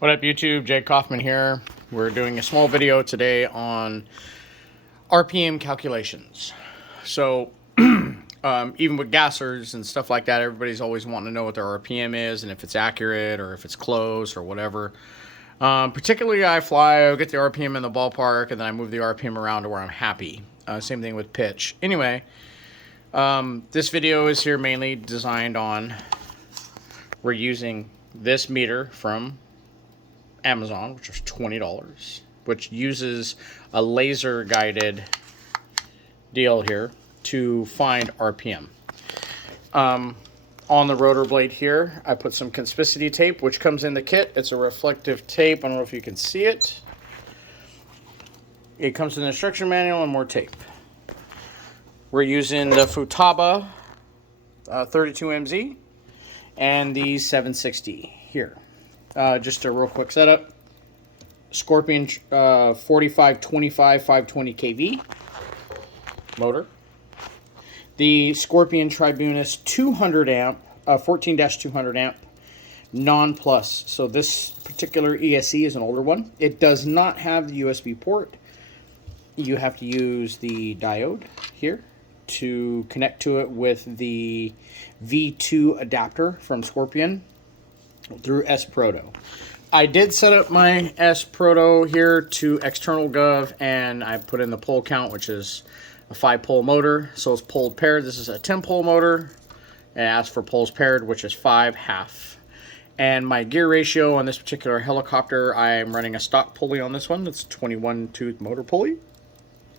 What up, YouTube? Jake Kaufman here. We're doing a small video today on RPM calculations. So, even with gassers and stuff like that, everybody's always wanting to know what their RPM is and if it's accurate or if it's close or whatever. Particularly, I get the RPM in the ballpark, and then I move the RPM around to where I'm happy. Same thing with pitch. Anyway, this video is here mainly designed on, we're using this meter from Amazon, which is $20, which uses a laser guided deal here to find RPM. On the rotor blade here, I put some conspicity tape, which comes in the kit. It's a reflective tape. I don't know if you can see it. It comes in the instruction manual and more tape. We're using the Futaba 32MZ and the 760 here. Just a real quick setup. Scorpion 4525 520 kV motor. The Scorpion Tribunus 200 amp, 14-200 amp non-plus. So this particular ESC is an older one. It does not have the USB port. You have to use the diode here to connect to it with the V2 adapter from Scorpion through S-Proto. I did set up my S-Proto here to external gov, and I put in the pole count, which is a 5-pole motor, so it's poled paired. This is a 10-pole motor, and it asks for poles paired, which is 5 half. And my gear ratio on this particular helicopter, I'm running a stock pulley on this one. It's 21-tooth motor pulley,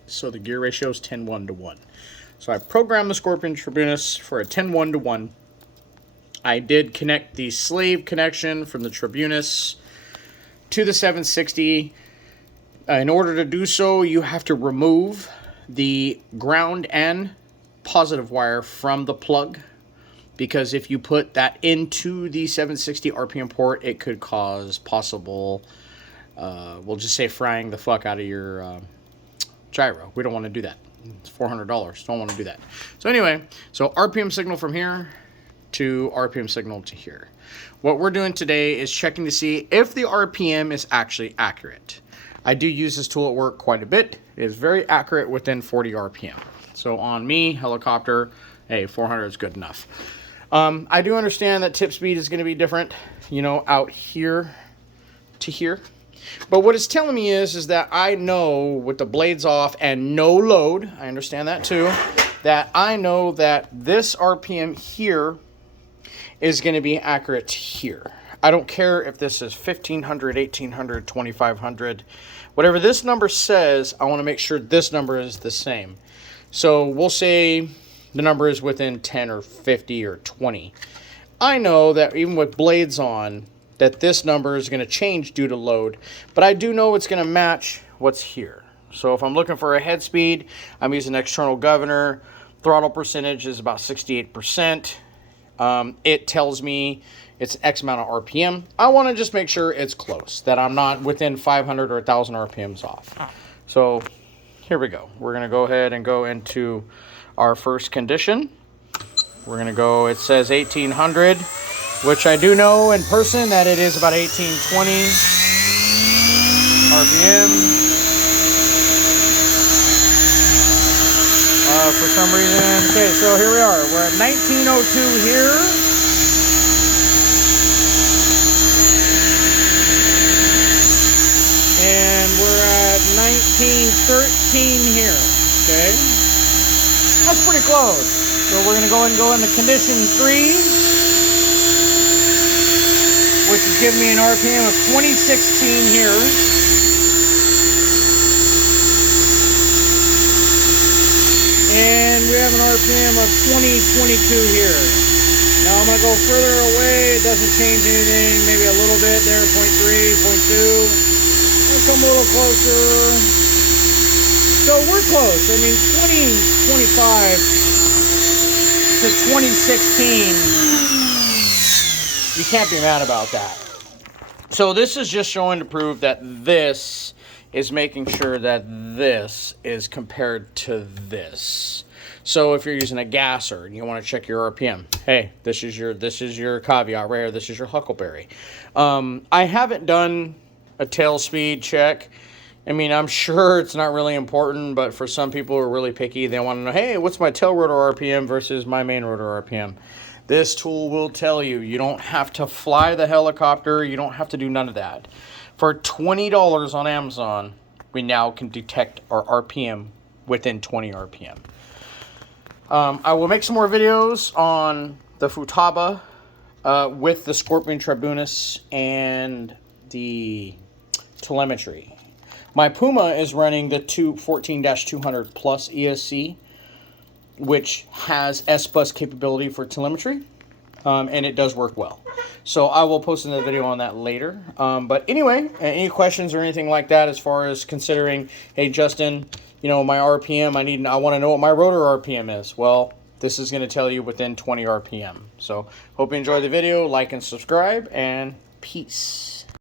so the gear ratio is 10:1:1. So I programmed the Scorpion Tribunus for a 10:1:1. I did connect the slave connection from the Tribunus to the 760. In order to do so, you have to remove the ground and positive wire from the plug, because if you put that into the 760 RPM port, it could cause possible, we'll just say, frying the fuck out of your gyro. We don't want to do that. It's $400. Don't want to do that. So anyway, so RPM signal from here to RPM signal to here. What we're doing today is checking to see if the RPM is actually accurate. I do use this tool at work quite a bit. It is very accurate within 40 RPM. So on me, helicopter, hey, 400 is good enough. I do understand that tip speed is going to be different, you know, out here to here. But what it's telling me is that I know with the blades off and no load, I understand that too, that I know that this RPM here is going to be accurate here. I don't care if this is 1500, 1800, 2500. Whatever this number says, I want to make sure this number is the same. So we'll say the number is within 10 or 50 or 20. I know that even with blades on, that this number is going to change due to load, but I do know it's going to match what's here. So if I'm looking for a head speed, I'm using external governor. Throttle percentage is about 68%. It tells me it's X amount of RPM. I want to just make sure it's close, that I'm not within 500 or 1,000 RPMs off. So here we go. We're going to go ahead and go into our first condition. We're going to go, it says 1800, which I do know in person that it is about 1820 RPM. For some reason, okay, so here we are. We're at 1902 here. And we're at 1913 here, okay? That's pretty close. So we're gonna go ahead and go into condition 3, which is giving me an RPM of 2016 here. And we have an RPM of 2022 here. Now I'm going to go further away. It doesn't change anything. Maybe a little bit there, 0.3, 0.2. Let's come a little closer. So we're close. I mean, 2025 to 2016. You can't be mad about that. So this is just showing to prove that this is making sure that this is compared to this. So if you're using a gasser and you want to check your RPM, hey, this is your caveat right here. This is your Huckleberry. I haven't done a tail speed check. I mean, I'm sure it's not really important, but for some people who are really picky, they want to know, hey, what's my tail rotor RPM versus my main rotor RPM? This tool will tell you. You don't have to fly the helicopter. You don't have to do none of that. For $20 on Amazon, we now can detect our RPM within 20 RPM. I will make some more videos on the Futaba with the Scorpion Tribunus and the telemetry. My Puma is running the 14-200 Plus ESC, which has S-Bus capability for telemetry, and it does work well. So I will post another video on that later. But anyway, any questions or anything like that as far as considering, hey, Justin, you know, my RPM, I want to know what my rotor RPM is. Well, this is going to tell you within 20 RPM. So hope you enjoyed the video. Like and subscribe, and peace.